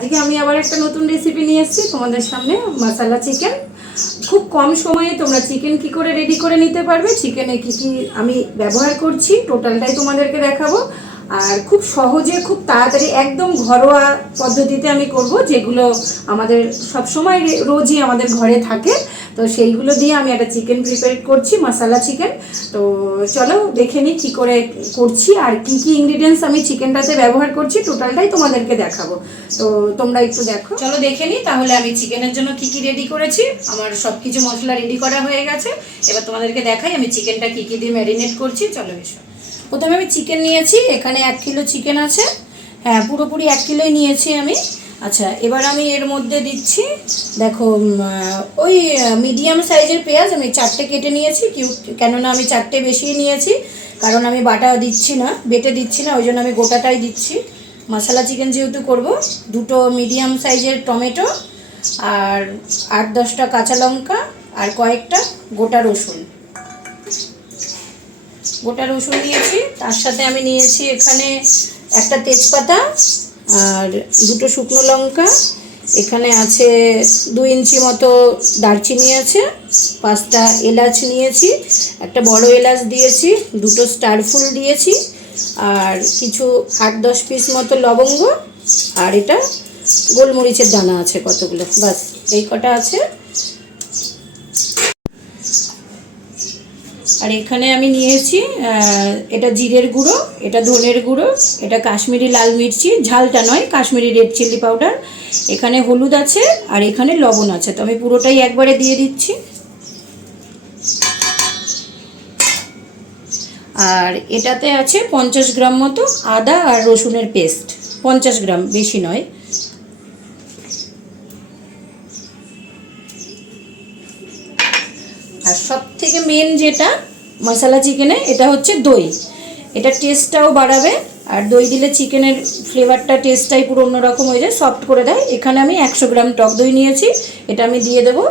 আজকে আমি আবার একটা নতুন রেসিপি নিয়ে এসেছি তোমাদের সামনে, মশলা চিকেন। খুব কম সময়ে তোমরা চিকেন কি করে রেডি করে নিতে পারবে, চিকেনে কি কি আমি ব্যবহার করছি টোটালটাই তোমাদেরকে দেখাবো। আর খুব সহজে খুব তাড়াতাড়ি একদম ঘরোয়া পদ্ধতিতে আমি করব, যেগুলো আমাদের সব সময় রোজই আমাদের ঘরে থাকে। তো সেইগুলো দিয়ে আমি একটা চিকেন প্রিপেয়ার করছি, মশলা চিকেন। তো চলো দেখে নিই কী করে করছি আর কি কি ইনগ্রিডিয়েন্টস আমি চিকেনটাতে ব্যবহার করছি, টোটালটাই তোমাদেরকে দেখাবো। তো তোমরা একটু দেখো, চলো দেখে নিই তাহলে আমি চিকেনের জন্য কি কি রেডি করেছি। আমার সব কিছু মশলা রেডি করা হয়ে গেছে, এবার তোমাদেরকে দেখাই আমি চিকেনটা কি কি দিয়ে ম্যারিনেট করছি। চলো এসো। প্রথমে আমি চিকেন নিয়েছি, এখানে 1 কিলো চিকেন আছে। হ্যাঁ, পুরোপুরি 1 কিলোই নিয়েছি আমি। আচ্ছা, এবার আমি এর মধ্যে দিচ্ছি, দেখো ওই মিডিয়াম সাইজের পেঁয়াজ আমি 4টে কেটে নিয়েছি। কেননা আমি 4টে বেশি নিয়েছি, কারণ আমি বাটা দিচ্ছি না, বেটে দিচ্ছি না, ওই জন্য আমি গোটাটাই দিচ্ছি। মশলা চিকেন যেহেতু করব। 2টো মিডিয়াম সাইজের টমেটো, আর 8-10টা কাঁচা লঙ্কা, আর কয়েকটা গোটা রসুন নিয়েছি। তার সাথে আমি নিয়েছি এখানে একটা তেজপাতা আর 2টো শুকনো লঙ্কা। এখানে আছে 2 ইঞ্চি মতো দারচিনি আছে, 5টা এলাচ নিয়েছি, একটা বড় এলাচ দিয়েছি, 2টো স্টার ফুল দিয়েছি, আর কিছু 8-10 পিস মতো লবঙ্গ, আর এটা গোলমরিচের দানা আছে কতগুলো, বাস এই কটা আছে। আর এখানে আমি নিয়েছি এটা জিরের গুঁড়ো, এটা ধনের গুঁড়ো, এটা কাশ্মীরি লাল মির্চি, ঝালটা নয়, কাশ্মীরি রেড চিলি পাউডার, এখানে হলুদ আছে, আর এখানে লবণ আছে। তো আমি পুরোটাই একবারে দিয়ে দিচ্ছি। আর এটাতে আছে 50 গ্রাম মতো আদা আর রসুনের পেস্ট, 50 গ্রাম, বেশি নয়। আর সব থেকে মেন যেটা মশলা চিকেনে, এটা হচ্ছে দই। এটা টেস্টটাও বাড়াবে, আর দই দিলে চিকেনের ফ্লেভারটা, টেস্টটাই পুরো অন্যরকম হয়ে যায়, সফট করে দেয়। এখানে আমি 100 গ্রাম টক দই নিয়েছি, এটা আমি দিয়ে দেবো।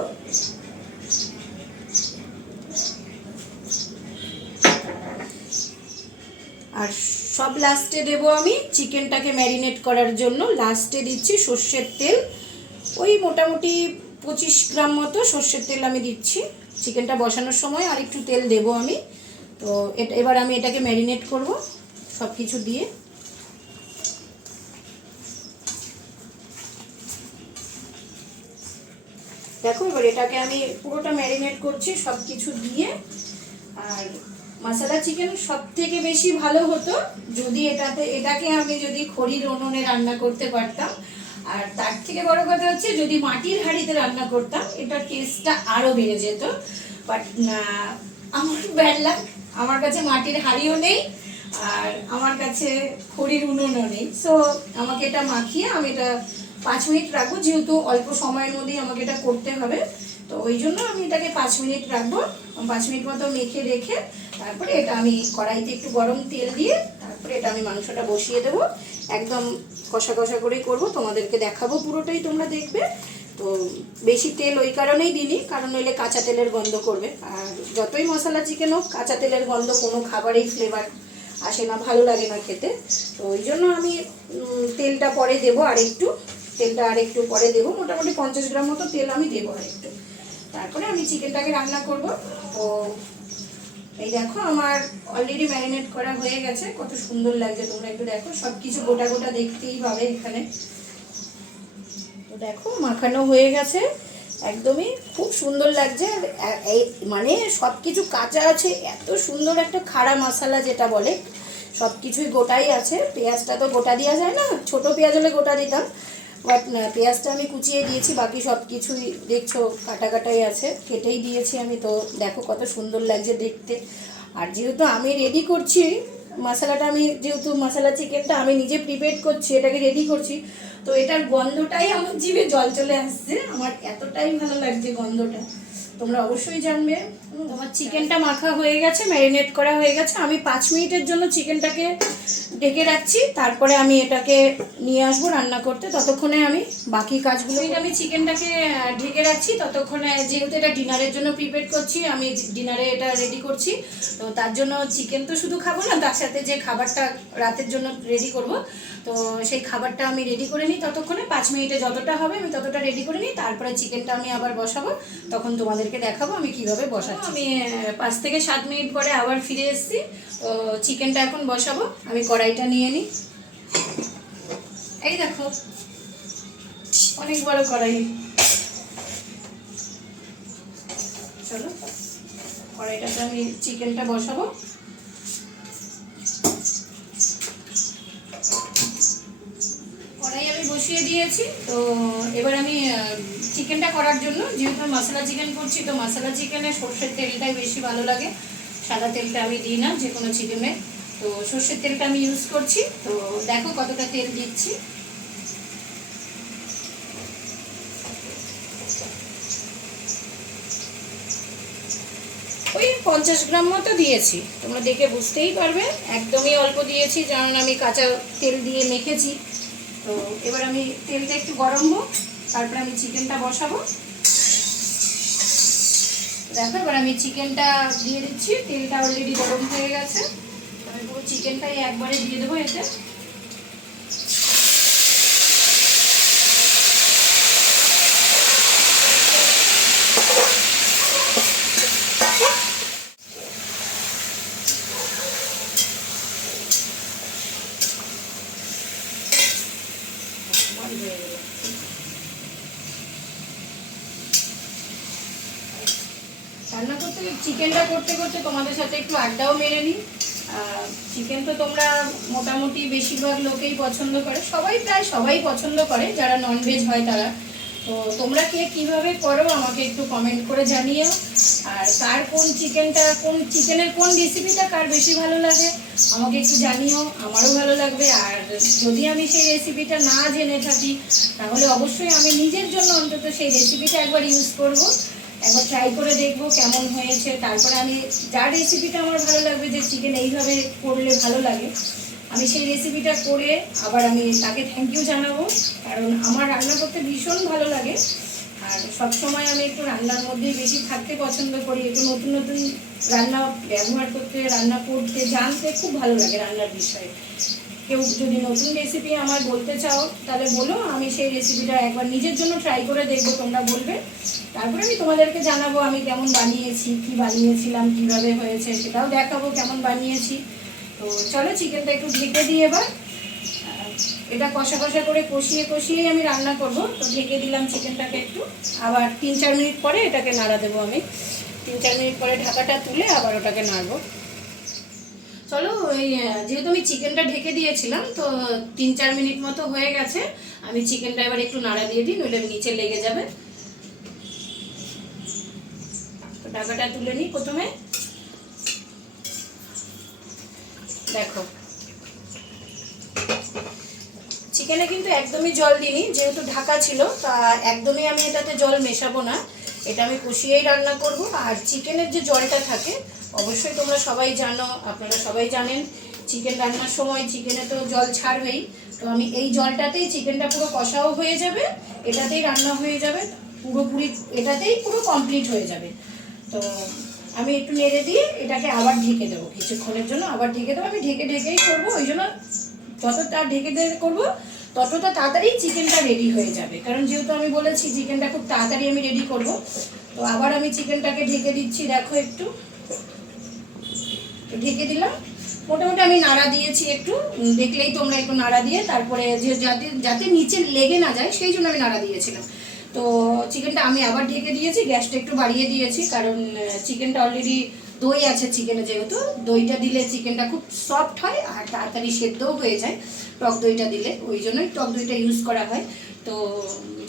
আর সব লাস্টে দেবো আমি চিকেনটাকে ম্যারিনেট করার জন্য, লাস্টে দিচ্ছি সর্ষের তেল। ওই মোটামুটি 25 গ্রাম মতো সর্ষের তেল আমি দিচ্ছি। চিকেনটা বসানোর সময় আর একটু তেল দেবো আমি। তো এবার আমি এটাকে ম্যারিনেট করব সব কিছু দিয়ে। দেখো, এবার এটাকে আমি পুরোটা ম্যারিনেট করছি সব কিছু দিয়ে। আর মশলা চিকেন সব থেকে বেশি ভালো হতো যদি এটাকে আমি যদি খড়ির উনুনে রান্না করতে পারতাম। আর তার থেকে বড় কথা হচ্ছে যদি মাটির হাঁড়িতে রান্না করতাম, এটার টেস্টটা আরও বেড়ে যেত। বাট আমার ব্যাড লাক, আমার কাছে মাটির হাঁড়িও নেই, আর আমার কাছে খড়ির উনুনও নেই। সো আমাকে এটা মাখিয়ে আমি এটা 5 মিনিট রাখবো, যেহেতু অল্প সময়ের মধ্যেই আমাকে এটা করতে হবে। তো ওই জন্য আমি এটাকে 5 মিনিট রাখবো। 5 মিনিট মতো মেখে রেখে তারপরে এটা আমি কড়াইতে একটু গরম তেল দিয়ে তারপরে এটা আমি মাংসটা বসিয়ে দেবো। একদম কষা কষা করেই করবো, তোমাদেরকে দেখাবো, পুরোটাই তোমরা দেখবে। তো বেশি তেল ওই কারণেই দিইনি, কারণ নইলে কাঁচা তেলের গন্ধ করবে। আর যতই মশলা চিকেন হোক, কাঁচা তেলের গন্ধ কোনো খাবারেই ফ্লেভার আসে না, ভালো লাগে না খেতে। তো ওই জন্য আমি তেলটা পরে দেবো, তেলটা আরেকটু পরে দেবো। মোটামুটি 50 গ্রাম মতো তেল আমি দেবো আরেকটু, তারপরে আমি চিকেনটাকে রান্না করব। তো এই দেখো, আমার অলরেডি ম্যারিনেট করা হয়ে গেছে, কত সুন্দর লাগছে, তোমরা একটু দেখো, সব কিছু গোটা গোটা দেখতেই পাবে এখানে। তো দেখো, মাখানো হয়ে গেছে, একদমই খুব সুন্দর লাগছে। এই মানে সব কিছু কাঁচা আছে, এত সুন্দর একটা খাড়া মশলা যেটা বলে, সব কিছুই গোটাই আছে। পেঁয়াজটা তো গোটা দেওয়া যায় না, ছোট পেঁয়াজ হলে গোটা দিতাম, বাট পেঁয়াজটা আমি কুচিয়ে দিয়েছি, বাকি সব কিছুই দেখছো কাটা কাটাই আছে, কেটেই দিয়েছি আমি। তো দেখো কত সুন্দর লাগছে দেখতে। আর যেহেতু আমি রেডি করছি মশলাটা, আমি যেহেতু মশলা চিকেনটা আমি নিজে প্রিপেয়ার করছি, এটাকে রেডি করছি, তো এটার গন্ধটাই আমার জিভে জল চলে আসছে, আমার এতটাই ভালো লাগছে গন্ধটা। তোমরা অবশ্যই জানবে। তোমার চিকেনটা মাখা হয়ে গেছে, ম্যারিনেট করা হয়ে গেছে। আমি 5 মিনিটের জন্য চিকেনটাকে ঢেকে রাখছি, তারপরে আমি এটাকে নিয়ে আসবো রান্না করতে। ততক্ষণে আমি বাকি কাজগুলো আমি চিকেনটাকে ঢেকে রাখছি। ততক্ষণে যেহেতু এটা ডিনারের জন্য প্রিপেয়ার করছি, আমি ডিনারে এটা রেডি করছি। তো তার জন্য চিকেন তো শুধু খাবো না, তার সাথে যে খাবারটা রাতের জন্য রেডি করব, তো সেই খাবারটা আমি রেডি করে নিই। ততক্ষণে 5 মিনিটে যতটা হবে আমি ততটা রেডি করে নিই, তারপরে চিকেনটা আমি আবার বসাবো। তখন তোমাদেরকে দেখাবো আমি কিভাবে বসাচ্ছি। আমি 5 থেকে 7 মিনিট পরে আবার ফিরে এসেছি। তো চিকেনটা এখন বসাবো। আমি কড়াইটা নিয়ে নিই। এই দেখো অনেক বড় কড়াই। চলো কড়াইটাতে আমি চিকেনটা বসাবো। কড়াই আমি বসিয়ে দিয়েছি। তো এবার আমি চিকেনটা করার জন্য, যেহেতু মশলা চিকেন করছি, তো মশলা চিকেনে সর্ষের তেলটাই বেশি ভালো লাগে। সাদা তেলটা আমি দিই না যে কোনো চিকেনে, তো সর্ষের তেলটা আমি ইউজ করছি। তো দেখো কতটা তেল দিচ্ছি। ওই 50 গ্রাম মতো দিয়েছি, তোমরা দেখে বুঝতেই পারবে। একদমই অল্প দিয়েছি, কারণ আমি কাঁচা তেল দিয়ে মেখেছি। তো এবার আমি তেলটা একটু গরম হোক, তারপরে আমি চিকেনটা বসাবো। দেখো এবার আমি চিকেনটা দিয়ে দিচ্ছি। তেলটা অলরেডি গরম হয়ে গেছে। আমি পুরো চিকেনটাই একবারে দিয়ে দেবো এতে। রান্না করতে চিকেনটা করতে করতে তোমাদের সাথে একটু আড্ডাও মেরে নিই। চিকেন তো তোমরা মোটামুটি বেশিরভাগ লোকেই পছন্দ করে, প্রায় সবাই পছন্দ করে যারা ননভেজ হয় তারা। তো তোমরা কে কীভাবে করো আমাকে একটু কমেন্ট করে জানিও। আর কার কোন চিকেনের কোন রেসিপিটা কার বেশি ভালো লাগে আমাকে একটু জানিও, আমারও ভালো লাগবে। আর যদি আমি সেই রেসিপিটা না জেনে থাকি, তাহলে অবশ্যই আমি নিজের জন্য অন্তত সেই রেসিপিটা একবার ইউজ করব, একবার ট্রাই করে দেখবো কেমন হয়েছে। তারপরে আমি যার রেসিপিটা আমার ভালো লাগবে, যে চিকেন এইভাবে করলে ভালো লাগে, আমি সেই রেসিপিটা করে আবার আমি তাকে থ্যাংক ইউ জানাবো। কারণ আমার রান্না করতে ভীষণ ভালো লাগে। আর সবসময় আমি একটু রান্নার মধ্যেই বেশি থাকতে পছন্দ করি। একটু নতুন নতুন রান্না ব্যবহার করতে, রান্না করতে জানতে খুব ভালো লাগে রান্নার বিষয়ে। কেউ যদি নতুন রেসিপি আমার বলতে চাও তাহলে বলো, আমি সেই রেসিপিটা একবার নিজের জন্য ট্রাই করে দেখবো, তোমরা বলবে। তারপরে আমি তোমাদেরকে জানাবো আমি কেমন বানিয়েছি, কি বানিয়েছিলাম, কিভাবে হয়েছে সেটাও দেখাবো কেমন বানিয়েছি। তো চলো চিকেনটা একটু ঢেকে দিই এবার। এটা কষা কষা করে কষিয়েই আমি রান্না করব। তো ঢেকে দিলাম চিকেনটাকে একটু। আবার 3-4 মিনিট পরে এটাকে নাড়া দেবো আমি। 3-4 মিনিট পরে ঢাকাটা তুলে আবার ওটাকে নাড়বো। চলো যেহেতু আমি চিকেনটা ঢেকে দিয়েছিলাম, তো 3-4 মিনিট মতো হয়ে গেছে। আমি চিকেনটা এবার একটু নাড়া দিয়ে দিই, নইলে নিচে লেগে যাবে। তো ঢাকাটা তুলে নিই প্রথমে। দেখো চিকেনে কিন্তু একদমই জল দিইনি, যেহেতু ঢাকা ছিল, তা একদমই আমি এটাতে জল মেশাবো না। এটা আমি কষিয়েই রান্না করব। আর চিকেনের যে জলটা থাকে, অবশ্যই তোমরা সবাই জানো, আপনারা সবাই জানেন, চিকেন রান্নার সময় চিকেনে তো জল ছাড়বেই। তো আমি এই জলটাতেই চিকেনটা পুরো কষাও হয়ে যাবে, এটাতেই রান্না হয়ে যাবে পুরোপুরি, এটাতেই পুরো কমপ্লিট হয়ে যাবে। তো আমি একটু নেড়ে দিয়ে এটাকে আবার ঢেকে দেবো কিছুক্ষণের জন্য। আবার ঢেকে দেবো, আমি ঢেকেই করবো। ওই জন্য যতটা ঢেকে করবো ততটা তাড়াতাড়ি চিকেনটা রেডি হয়ে যাবে। কারণ যেহেতু আমি বলেছি চিকেনটা খুব তাড়াতাড়ি আমি রেডি করব। তো আবার আমি চিকেনটাকে ঢেকে দিচ্ছি। দেখো একটু ঢেকে দিলাম। মোটামুটি আমি নাড়া দিয়েছি একটু, দেখলেই তোমরা একটু নাড়া দিয়ে, তারপরে যে যাতে নিচে লেগে না যায় সেই জন্য আমি নাড়া দিয়েছিলাম। তো চিকেনটা আমি আবার ঢেকে দিয়েছি, গ্যাসটা একটু বাড়িয়ে দিয়েছি, কারণ চিকেনটা অলরেডি দই আছে চিকেনে, যেহেতু দইটা দিলে চিকেনটা খুব সফট হয় আর তাড়াতাড়ি সেদ্ধও হয়ে যায় টক দইটা দিলে, ওই জন্যই টক দইটা ইউজ করা হয়। তো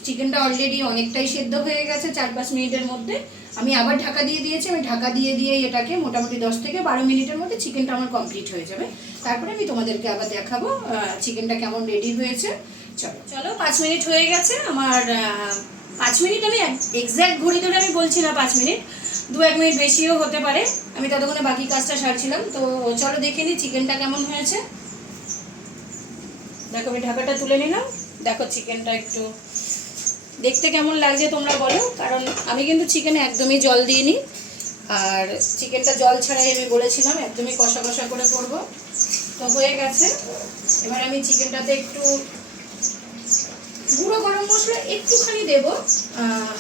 চিকেনটা অলরেডি অনেকটাই সেদ্ধ হয়ে গেছে 4-5 মিনিটের মধ্যে। আমি আবার ঢাকা দিয়ে দিয়েছি। আমি ঢাকা দিয়ে এটাকে মোটামুটি 10 থেকে 12 মিনিটের মধ্যে চিকেনটা আমার কমপ্লিট হয়ে যাবে। তারপরে আমি তোমাদেরকে আবার দেখাবো চিকেনটা কেমন রেডি হয়েছে। চলো 5 মিনিট হয়ে গেছে আমার 5 মিনিট, আমি এক্স্যাক্ট ঘড়ি ধরে আমি বলছি না 5 মিনিট, 2-1 মিনিট বেশিও হতে পারে। আমি ততক্ষণে বাকি কাজটা সারছিলাম। তো চলো দেখে নিই চিকেনটা কেমন হয়েছে। দেখো আমি ঢাকাটা তুলে নিলাম। দেখো চিকেনটা একটু দেখতে কেমন লাগছে তোমরা বলো, কারণ আমি কিন্তু চিকেনে একদমই জল দিইনি, আর চিকেনটা জল ছাড়াই আমি বলেছিলাম একদমই কষা কষা করে করবো। তো হয়ে গেছে। এবার আমি চিকেনটাতে একটু গুঁড়ো গরম মশলা একটুখানি দেবো,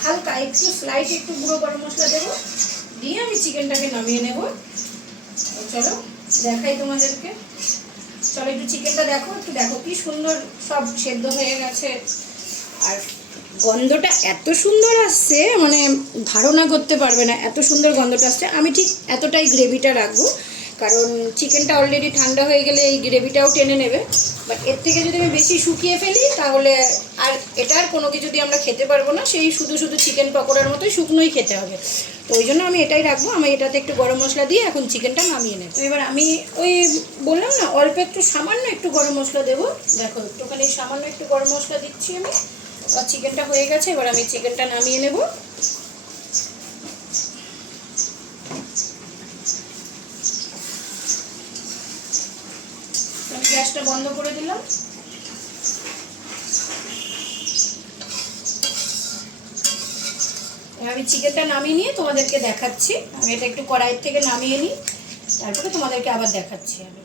হালকা একটু স্লাইট একটু গুঁড়ো গরম মশলা দেবো, দিয়ে আমি চিকেনটাকে নামিয়ে নেব। চলো দেখাই তোমাদেরকে। চলো একটু চিকেনটা দেখো, একটু দেখো কি সুন্দর সব সেদ্ধ হয়ে গেছে, আর গন্ধটা এত সুন্দর আসছে, মানে ধারণা করতে পারবে না এত সুন্দর গন্ধটা আসছে। আমি ঠিক এতটাই গ্রেভিটা রাখবো, কারণ চিকেনটা অলরেডি ঠান্ডা হয়ে গেলে এই গ্রেভিটাও টেনে নেবে। বাট এর থেকে যদি আমি বেশি শুকিয়ে ফেলি তাহলে আর এটার কোনো কিছু দিয়ে আমরা খেতে পারবো না, সেই শুধু শুধু চিকেন পকোড়ার মতোই শুকনোই খেতে হবে। তো ওই জন্য আমি এটাই রাখবো। আমি এটাতে একটু গরম মশলা দিয়ে এখন চিকেনটা নামিয়ে নেব। তো এবার আমি ওই বললাম না অল্প একটু সামান্য একটু গরম মশলা দেবো, দেখো একটুখানি সামান্য একটু গরম মশলা দিচ্ছি আমি। আর চিকেনটা হয়ে গেছে, এবার আমি চিকেনটা নামিয়ে নেব। আমি গ্যাসটা বন্ধ করে দিলাম। আমি চিকেনটা নামিয়ে নিয়ে তোমাদেরকে দেখাচ্ছি। আমি এটা একটু কড়াইয়ের থেকে নামিয়ে নিই, তারপরে তোমাদেরকে আবার দেখাচ্ছি আমি।